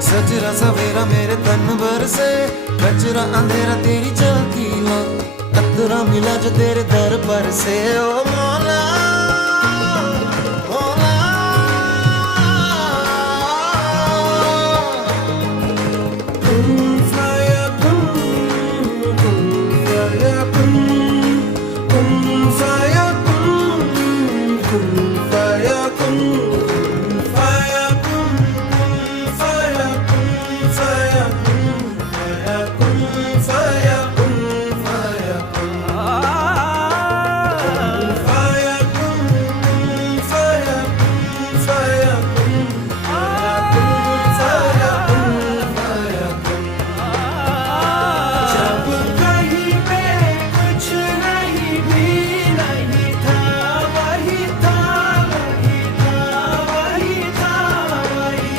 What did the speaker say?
सजरा सवेरा मेरे तन भर से, कचरा अंधेरा तेरी चलती लो, अतरा मिला जो तेरे दर पर से। ओ मौला